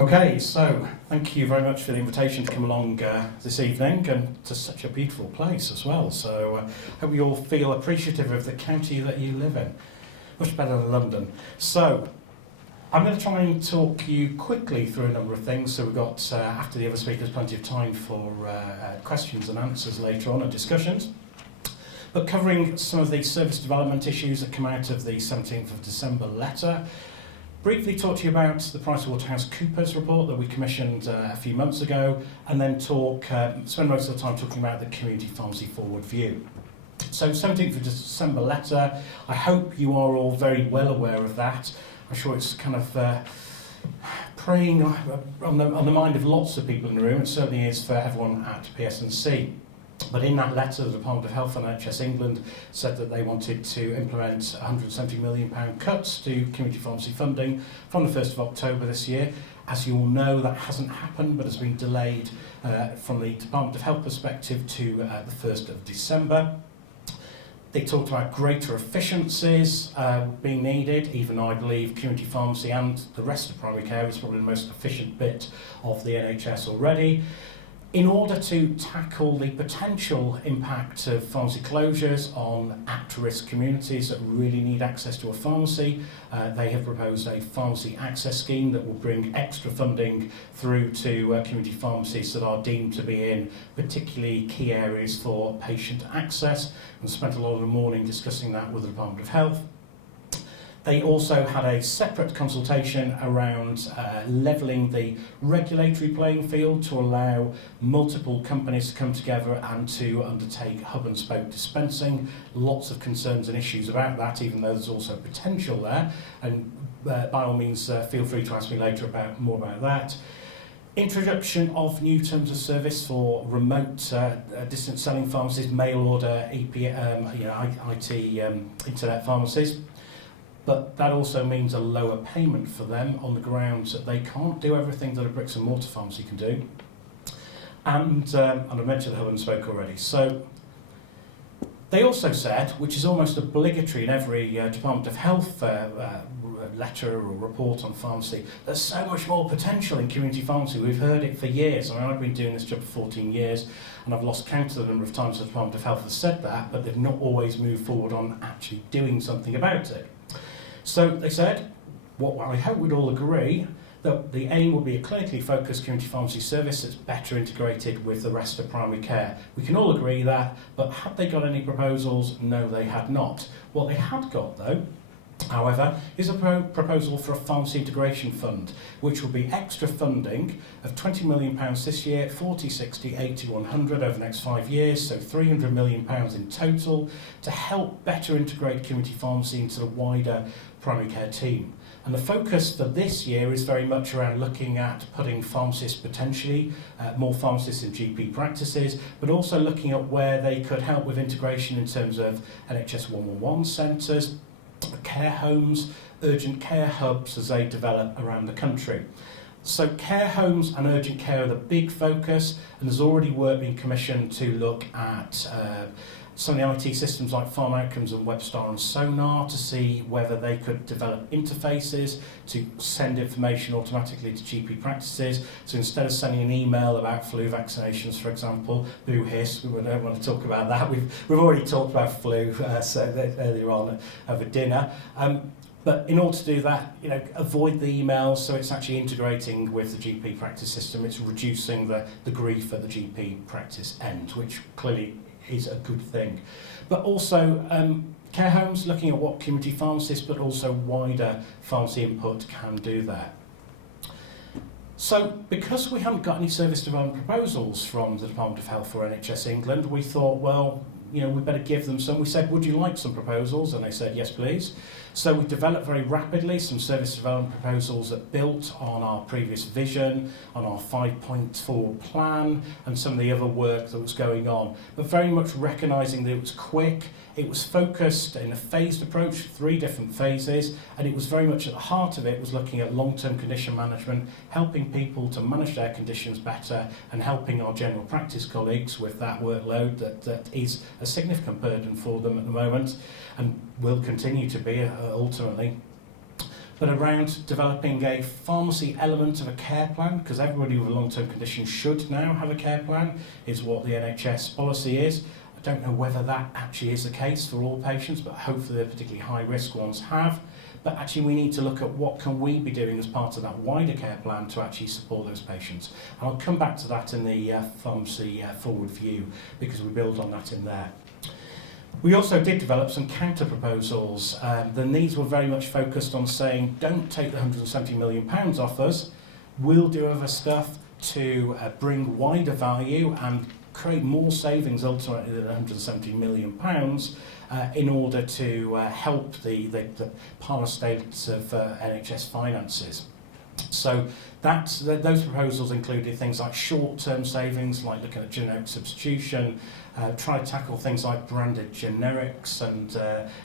Okay, so thank you very much for the invitation to come along this evening, and to such a beautiful place as well. So hope you all feel appreciative of the county that you live in. Much better than London. So I'm going to try and talk you quickly through a number of things. So we've got, after the other speakers, plenty of time for questions and answers later on and discussions. But covering some of the service development issues that come out of the 17th of December letter. Briefly talk to you about the PricewaterhouseCoopers report that we commissioned a few months ago, and then spend most of the time talking about the Community Pharmacy Forward View. So 17th of December letter, I hope you are all very well aware of that. I'm sure it's kind of preying on the mind of lots of people in the room. It certainly is for everyone at PSNC. But in that letter, the Department of Health and NHS England said that they wanted to implement £170 million cuts to community pharmacy funding from the 1st of October this year. As you all know, that hasn't happened, but has been delayed from the Department of Health perspective to the 1st of December. They talked about greater efficiencies being needed. Even I believe community pharmacy and the rest of primary care is probably the most efficient bit of the NHS already. In order to tackle the potential impact of pharmacy closures on at-risk communities that really need access to a pharmacy, they have proposed a pharmacy access scheme that will bring extra funding through to community pharmacies that are deemed to be in particularly key areas for patient access, and spent a lot of the morning discussing that with the Department of Health. They also had a separate consultation around levelling the regulatory playing field to allow multiple companies to come together and to undertake hub and spoke dispensing. Lots of concerns and issues about that, even though there's also potential there. And by all means, feel free to ask me later more about that. Introduction of new terms of service for remote distance selling pharmacies, mail order, IT, internet pharmacies. But that also means a lower payment for them on the grounds that they can't do everything that a bricks and mortar pharmacy can do. And I mentioned the hub and spoke already. So they also said, which is almost obligatory in every Department of Health letter or report on pharmacy, there's so much more potential in community pharmacy. We've heard it for years. I've been doing this job for 14 years, and I've lost count of the number of times the Department of Health has said that, but they've not always moved forward on actually doing something about it. So they said, what I hope we'd all agree, that the aim will be a clinically focused community pharmacy service that's better integrated with the rest of primary care. We can all agree that, but had they got any proposals? No, they had not. What they had got, though, however, is a proposal for a pharmacy integration fund, which will be extra funding of £20 million this year, 40, 60, 80, 100 over the next 5 years, so £300 million in total, to help better integrate community pharmacy into the wider primary care team. And the focus for this year is very much around looking at putting pharmacists potentially, more pharmacists in GP practices, but also looking at where they could help with integration in terms of NHS 111 centres, care homes, urgent care hubs as they develop around the country. So care homes and urgent care are the big focus, and there's already work being commissioned to look at some of the IT systems like Farm Outcomes and Webstar and Sonar to see whether they could develop interfaces to send information automatically to GP practices. So instead of sending an email about flu vaccinations, for example, boo hiss, we don't want to talk about that. We've already talked about flu earlier on over dinner. But in order to do that, avoid the emails, so it's actually integrating with the GP practice system. It's reducing the grief at the GP practice end, which clearly is a good thing. But also care homes, looking at what community pharmacists but also wider pharmacy input can do there. So because we haven't got any service development proposals from the Department of Health or NHS England, we thought, well, we better give them some. We said, would you like some proposals? And they said, yes, please. So we developed very rapidly some service development proposals that built on our previous vision, on our 5-point forward plan, and some of the other work that was going on. But very much recognising that it was quick, it was focused in a phased approach, 3 different phases, and it was very much at the heart of it was looking at long-term condition management, helping people to manage their conditions better, and helping our general practice colleagues with that workload that is a significant burden for them at the moment, and will continue to be ultimately. but around developing a pharmacy element of a care plan, because everybody with a long-term condition should now have a care plan, is what the NHS policy is. I don't know whether that actually is the case for all patients, but hopefully the particularly high-risk ones have. But actually we need to look at what can we be doing as part of that wider care plan to actually support those patients. And I'll come back to that in the pharmacy forward view, because we build on that in there. We also did develop some counter proposals. These were very much focused on saying, don't take the £170 million off us, we'll do other stuff to bring wider value and create more savings ultimately than £170 million in order to help the parastates of NHS finances. So those proposals included things like short-term savings, like looking at generic substitution, try to tackle things like branded generics and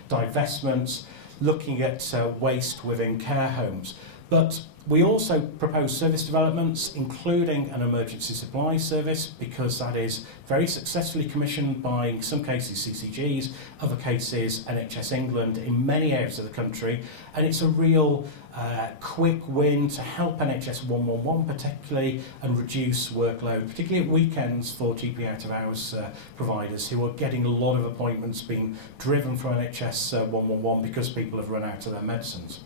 divestments, looking at waste within care homes. But we also propose service developments, including an emergency supply service, because that is very successfully commissioned by, in some cases, CCGs, other cases, NHS England, in many areas of the country. And it's a real quick win to help NHS 111 particularly, and reduce workload, particularly at weekends for GP out-of-hours providers who are getting a lot of appointments being driven from NHS 111 because people have run out of their medicines.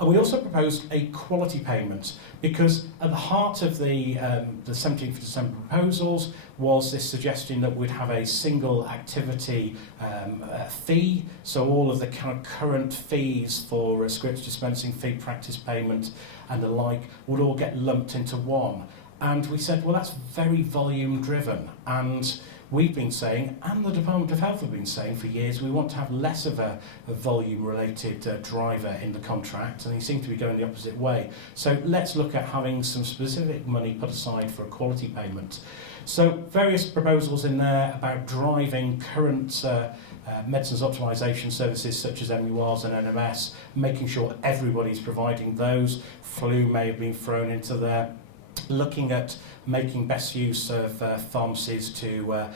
And we also proposed a quality payment, because at the heart of the 17th of December proposals was this suggestion that we'd have a single activity fee, so all of the kind of current fees for scripts dispensing fee, practice payment and the like would all get lumped into one. And we said, well, that's very volume driven, and we've been saying, and the Department of Health have been saying for years, we want to have less of a volume-related driver in the contract, and they seem to be going the opposite way. So let's look at having some specific money put aside for a quality payment. So various proposals in there about driving current medicines optimisation services such as MURs and NMS, making sure everybody's providing those. Flu may have been thrown into there. Looking at making best use of pharmacies to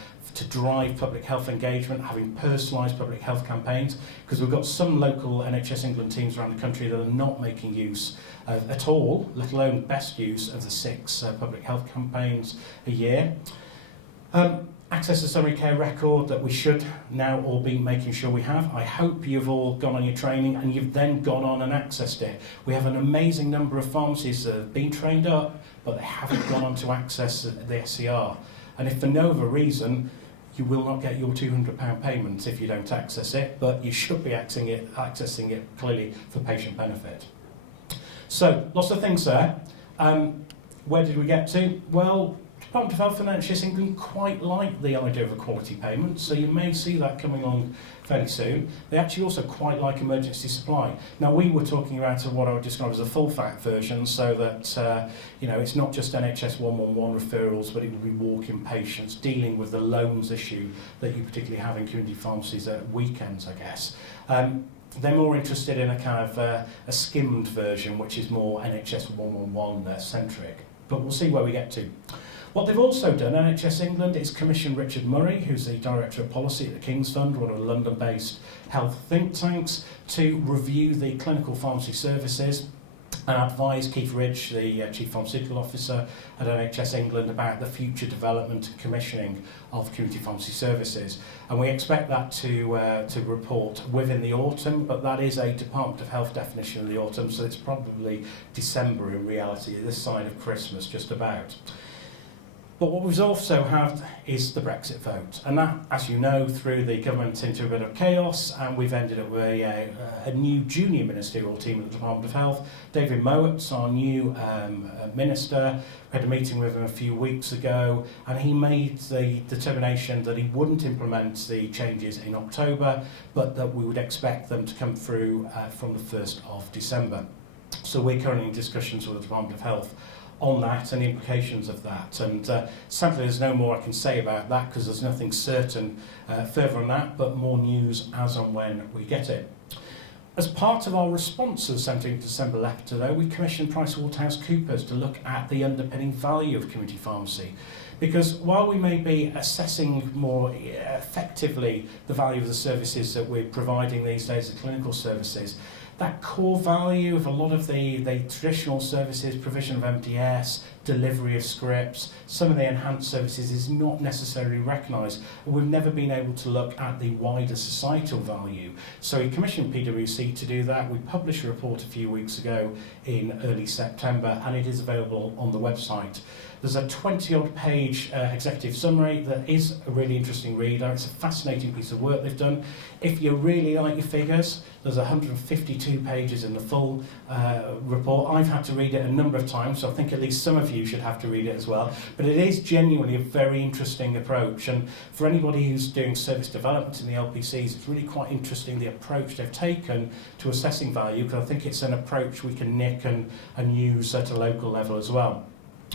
drive public health engagement, having personalised public health campaigns, because we've got some local NHS England teams around the country that are not making use at all, let alone best use of the 6 public health campaigns a year. Access to summary care record that we should now all be making sure we have. I hope you've all gone on your training and you've then gone on and accessed it. We have an amazing number of pharmacies that have been trained up, but they haven't gone on to access the SCR. And if for no other reason, you will not get your £200 payment if you don't access it, but you should be accessing it clearly for patient benefit. So, lots of things there. Where did we get to? Well, Department of Health and NHS England quite like the idea of a quality payment, so you may see that coming on fairly soon. They actually also quite like emergency supply. Now, we were talking about what I would describe as a full-fat version, so that it's not just NHS 111 referrals, but it would be walk-in patients dealing with the loans issue that you particularly have in community pharmacies at weekends, I guess. They're more interested in a kind of a skimmed version, which is more NHS 111 centric. But we'll see where we get to. What they've also done, NHS England, is commissioned Richard Murray, who's the Director of Policy at the King's Fund, one of the London-based health think tanks, to review the clinical pharmacy services and advise Keith Ridge, the Chief Pharmaceutical Officer at NHS England, about the future development and commissioning of community pharmacy services. And we expect that to report within the autumn, but that is a Department of Health definition of the autumn, so it's probably December in reality, this side of Christmas, just about. But what we've also had is the Brexit vote, and that, as you know, threw the government into a bit of chaos, and we've ended up with a new junior ministerial team at the Department of Health. David Mowat's our new minister. We had a meeting with him a few weeks ago, and he made the determination that he wouldn't implement the changes in October, but that we would expect them to come through from the 1st of December. So we're currently in discussions with the Department of Health on that and the implications of that, and sadly there's no more I can say about that because there's nothing certain further on that, but more news as and when we get it. As part of our response to the 17th of December letter, though, we commissioned PricewaterhouseCoopers to look at the underpinning value of community pharmacy, because while we may be assessing more effectively the value of the services that we're providing these days, the clinical services, that core value of a lot of the traditional services, provision of MDS, delivery of scripts, some of the enhanced services is not necessarily recognised. We've never been able to look at the wider societal value. So we commissioned PwC to do that. We published a report a few weeks ago in early September, and it is available on the website. There's a 20-odd page executive summary that is a really interesting read. It's a fascinating piece of work they've done. If you really like your figures, there's 152 pages in the full report. I've had to read it a number of times, so I think at least some of you should have to read it as well. But it is genuinely a very interesting approach, and for anybody who's doing service development in the LPCs, it's really quite interesting the approach they've taken to assessing value, because I think it's an approach we can nick and use at a local level as well.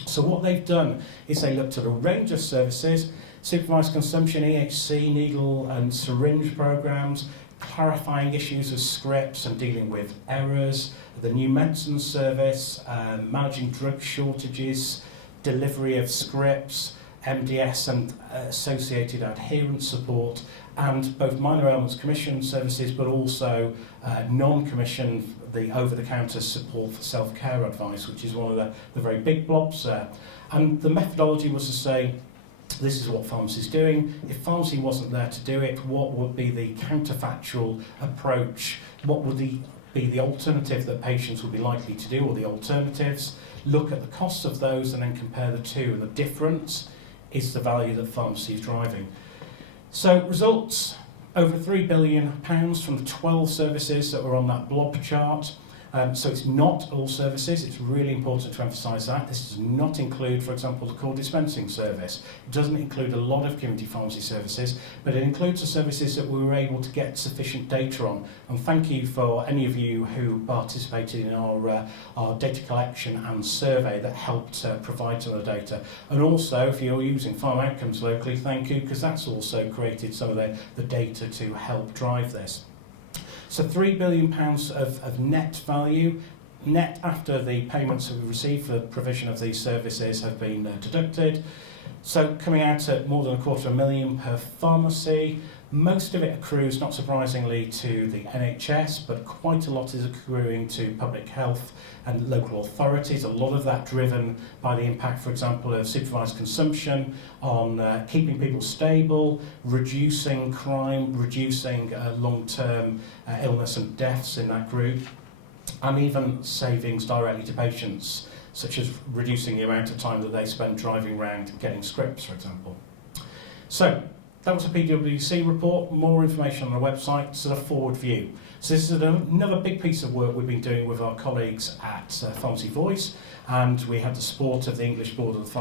So what they've done is they looked at a range of services, supervised consumption, EHC, needle and syringe programs, clarifying issues of scripts and dealing with errors, the new medicine service, managing drug shortages, delivery of scripts, MDS and associated adherence support, and both minor ailments commission services, but also non-commission, the over-the-counter support for self-care advice, which is one of the very big blobs there. And the methodology was to say, this is what pharmacy is doing. If pharmacy wasn't there to do it, what would be the counterfactual approach? What would be the alternative that patients would be likely to do, or the alternatives? Look at the costs of those and then compare the two. And the difference is the value that pharmacy is driving. So results, over £3 billion from the 12 services that were on that blob chart. So it's not all services. It's really important to emphasise that. This does not include, for example, the core dispensing service. It doesn't include a lot of community pharmacy services, but it includes the services that we were able to get sufficient data on. And thank you for any of you who participated in our data collection and survey that helped provide some of the data. And also, if you're using Farm Outcomes locally, thank you, because that's also created some of the data to help drive this. So £3 billion of net value, net after the payments that we received for the provision of these services have been deducted. So coming out at more than £250,000 per pharmacy. Most of it accrues, not surprisingly, to the NHS, but quite a lot is accruing to public health and local authorities. A lot of that driven by the impact, for example, of supervised consumption on keeping people stable, reducing crime, reducing long-term illness and deaths in that group, and even savings directly to patients, such as reducing the amount of time that they spend driving around getting scripts, for example. So that was a PwC report. More information on our website, sort of forward view. So this is another big piece of work we've been doing with our colleagues at Pharmacy Voice, and we had the support of the English Board of the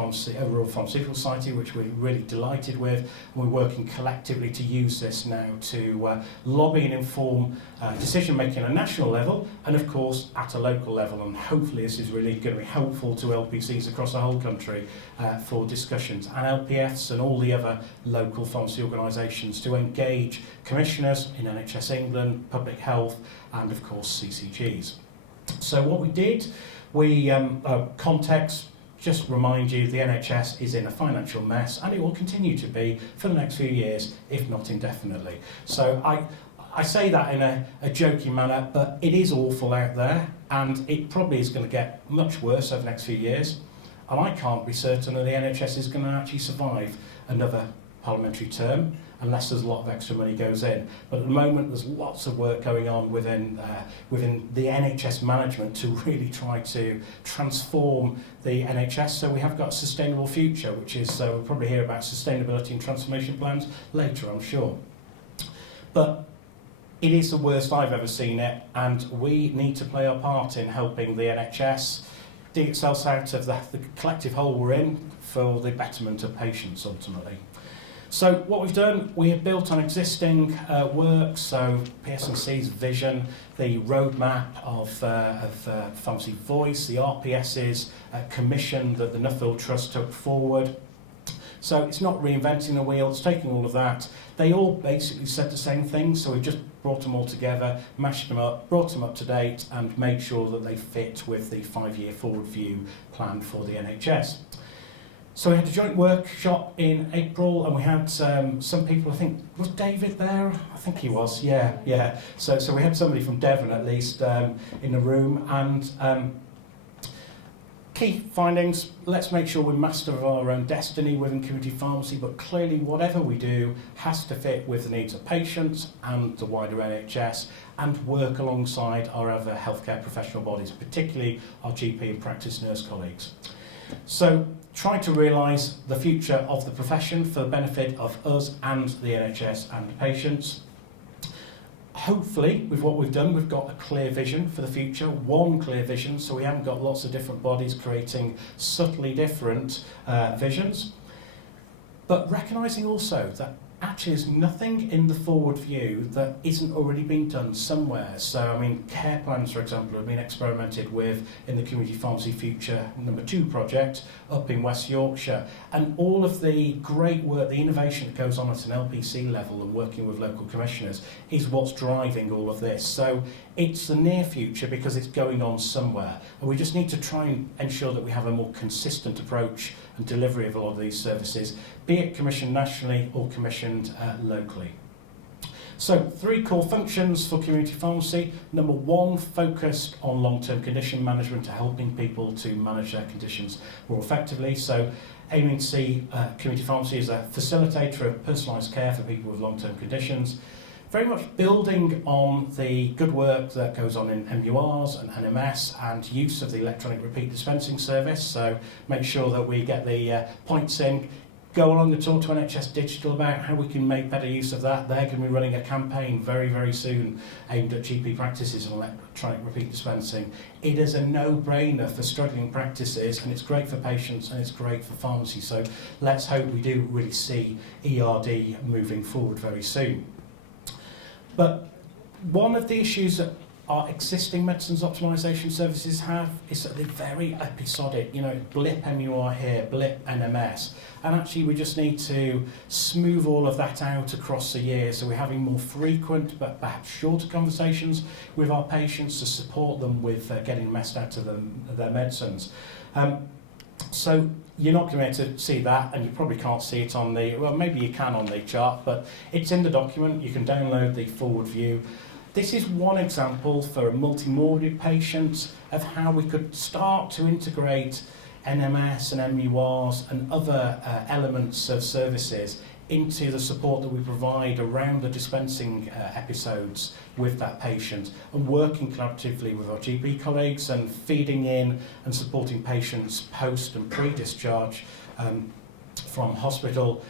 Royal Pharmaceutical Society, which we're really delighted with. And we're working collectively to use this now to lobby and inform decision making at a national level, and of course at a local level. And hopefully this is really going to be helpful to LPCs across the whole country for discussions, and LPFs and all the other local pharmacy organisations to engage commissioners in NHS England, public health, and of course CCGs. So what we did, context, just remind you, the NHS is in a financial mess, and it will continue to be for the next few years, if not indefinitely. So I say that in a joking manner, but it is awful out there, and it probably is going to get much worse over the next few years. And I can't be certain that the NHS is going to actually survive another parliamentary term, unless there's a lot of extra money goes in. But at the moment, there's lots of work going on within the NHS management to really try to transform the NHS so we have got a sustainable future, which is, we'll probably hear about sustainability and transformation plans later, I'm sure. But it is the worst I've ever seen it, and we need to play our part in helping the NHS dig itself out of the collective hole we're in for the betterment of patients, ultimately. So what we've done, we have built on existing work, so PSNC's vision, the roadmap of Pharmacy Voice, the RPS's commission that the Nuffield Trust took forward. So it's not reinventing the wheel, it's taking all of that. They all basically said the same thing, so we've just brought them all together, mashed them up, brought them up to date, and made sure that they fit with the 5-year forward view plan for the NHS. So we had a joint workshop in April, and we had some people, I think, was David there? I think he was, yeah. So we had somebody from Devon at least in the room, and key findings: let's make sure we're master of our own destiny within community pharmacy, but clearly whatever we do has to fit with the needs of patients and the wider NHS, and work alongside our other healthcare professional bodies, particularly our GP and practice nurse colleagues. So try to realise the future of the profession for the benefit of us and the NHS and patients. Hopefully, with what we've done, we've got a clear vision for the future, one clear vision, so we haven't got lots of different bodies creating subtly different visions. But recognising also that actually there's nothing in the forward view that isn't already being done somewhere. So, I mean, care plans, for example, have been experimented with in the Community Pharmacy Future #2 project up in West Yorkshire. And all of the great work, the innovation that goes on at an LPC level and working with local commissioners is what's driving all of this. So it's the near future because it's going on somewhere. And we just need to try and ensure that we have a more consistent approach and delivery of a lot of these services, be it commissioned nationally or commissioned locally. So 3 core functions for community pharmacy. Number 1, focused on long-term condition management, helping people to manage their conditions more effectively. So aiming to see community pharmacy as a facilitator of personalised care for people with long-term conditions. Very much building on the good work that goes on in MURs and NMS and use of the electronic repeat dispensing service. So make sure that we get the points in, go along and talk to NHS Digital about how we can make better use of that. They're going to be running a campaign very, very soon aimed at GP practices and electronic repeat dispensing. It is a no-brainer for struggling practices, and it's great for patients and it's great for pharmacy. So let's hope we do really see ERD moving forward very soon. But one of the issues that our existing medicines optimisation services have is that they're very episodic, blip MUR here, blip NMS. And actually we just need to smooth all of that out across the year, so we're having more frequent but perhaps shorter conversations with our patients to support them with getting messed out of their medicines. So you're not going to be able to see that, and you probably can't see it on the, well, maybe you can on the chart, but it's in the document. You can download the forward view. This is one example for a multimorbid patient of how we could start to integrate NMS and MURs and other elements of services into the support that we provide around the dispensing episodes with that patient, and working collaboratively with our GP colleagues and feeding in and supporting patients post and pre-discharge from hospital.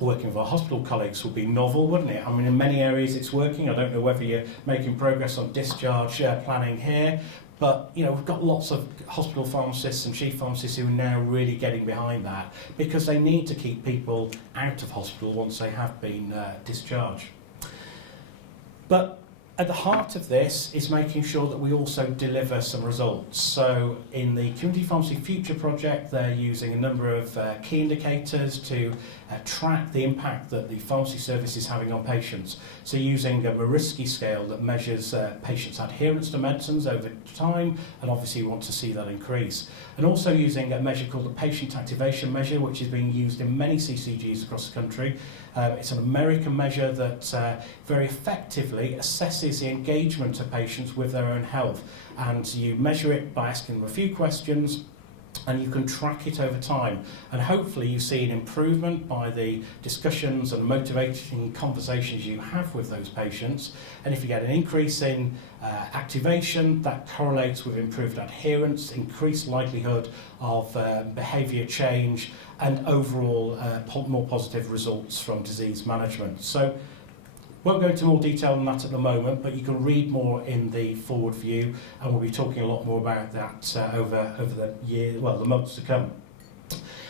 Working with our hospital colleagues would be novel, wouldn't it? I mean, in many areas it's working. I don't know whether you're making progress on discharge planning here, but we've got lots of hospital pharmacists and chief pharmacists who are now really getting behind that because they need to keep people out of hospital once they have been discharged. But at the heart of this is making sure that we also deliver some results. So in the Community Pharmacy Future project, they're using a number of key indicators to track the impact that the pharmacy service is having on patients. So using a Mariski scale that measures patients' adherence to medicines over time, and obviously we want to see that increase. And also using a measure called the Patient Activation Measure, which is being used in many CCGs across the country. It's an American measure that very effectively assesses the engagement of patients with their own health. And you measure it by asking them a few questions, and you can track it over time. And hopefully you see an improvement by the discussions and motivating conversations you have with those patients. And if you get an increase in activation, that correlates with improved adherence, increased likelihood of behaviour change, and overall more positive results from disease management. So won't go into more detail on that at the moment, but you can read more in the forward view, and we'll be talking a lot more about that over the months to come.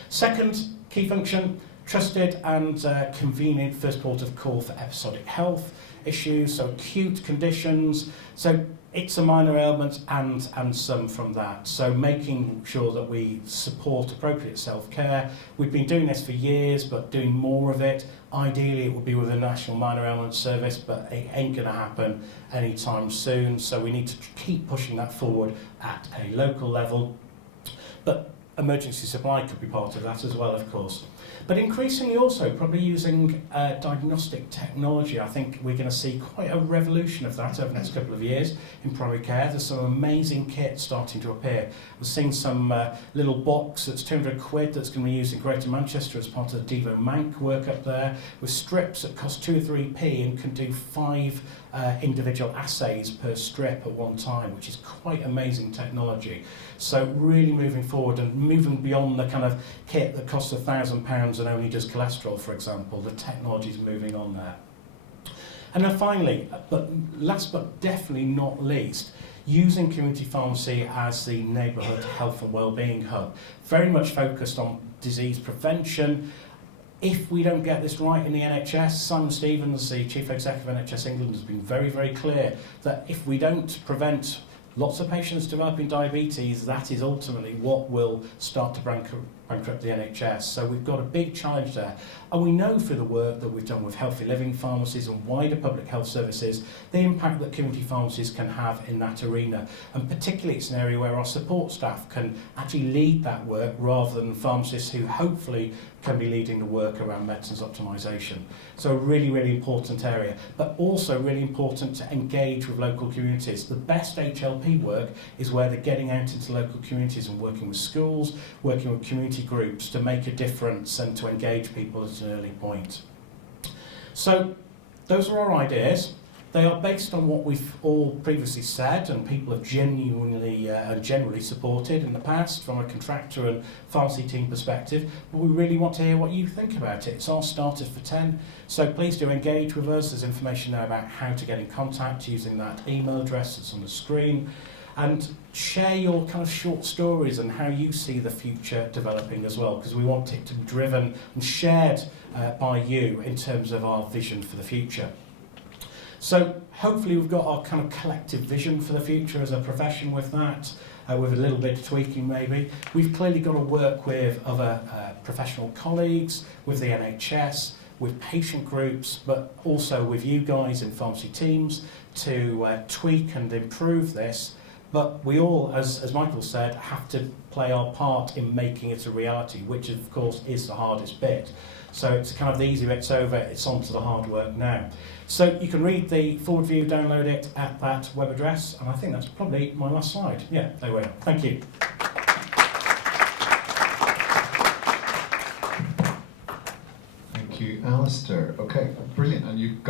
Second key function, trusted and convenient first port of call for episodic health issues, so acute conditions. So it's a minor ailment and some from that. So making sure that we support appropriate self-care. We've been doing this for years, but doing more of it. Ideally, it would be with a National Minor Ailment Service, but it ain't going to happen anytime soon. So we need to keep pushing that forward at a local level. But emergency supply could be part of that as well, of course. But increasingly also probably using diagnostic technology. I think we're going to see quite a revolution of that over the next couple of years in primary care. There's some amazing kits starting to appear. We're seeing some little box that's 200 quid that's going to be used in Greater Manchester as part of the Devo Manc work up there, with strips that cost 2 or 3p and can do 5 individual assays per strip at one time, which is quite amazing technology. So really moving forward and moving beyond the kind of kit that costs £1,000 and only does cholesterol, for example. The technology is moving on there. And then finally, but last but definitely not least, using community pharmacy as the neighbourhood health and wellbeing hub, very much focused on disease prevention. If we don't get this right in the NHS, Simon Stevens, the Chief Executive of NHS England, has been very, very clear that if we don't prevent lots of patients developing diabetes, that is ultimately what will start to bankrupt the NHS. So we've got a big challenge there. And we know through the work that we've done with healthy living pharmacies and wider public health services, the impact that community pharmacies can have in that arena. And particularly it's an area where our support staff can actually lead that work rather than pharmacists who hopefully can be leading the work around medicines optimisation. So a really, really important area, but also really important to engage with local communities. The best HLP work is where they're getting out into local communities and working with schools, working with community groups to make a difference and to engage people at an early point. So those are our ideas. They are based on what we've all previously said and people have genuinely and generally supported in the past from a contractor and pharmacy team perspective, but we really want to hear what you think about it. It's our starters for 10, so please do engage with us. There's information there about how to get in contact using that email address that's on the screen, and share your kind of short stories and how you see the future developing as well, because we want it to be driven and shared by you in terms of our vision for the future. So hopefully we've got our kind of collective vision for the future as a profession with that, with a little bit of tweaking maybe. We've clearly got to work with other professional colleagues, with the NHS, with patient groups, but also with you guys in pharmacy teams to tweak and improve this. But we all, as Michael said, have to play our part in making it a reality, which of course is the hardest bit. So it's kind of the easy bit's over, it's on to the hard work now. So you can read the forward view, download it at that web address, and I think that's probably my last slide. Yeah, there we are. Thank you. Thank you, Alastair. Okay, brilliant. And you've got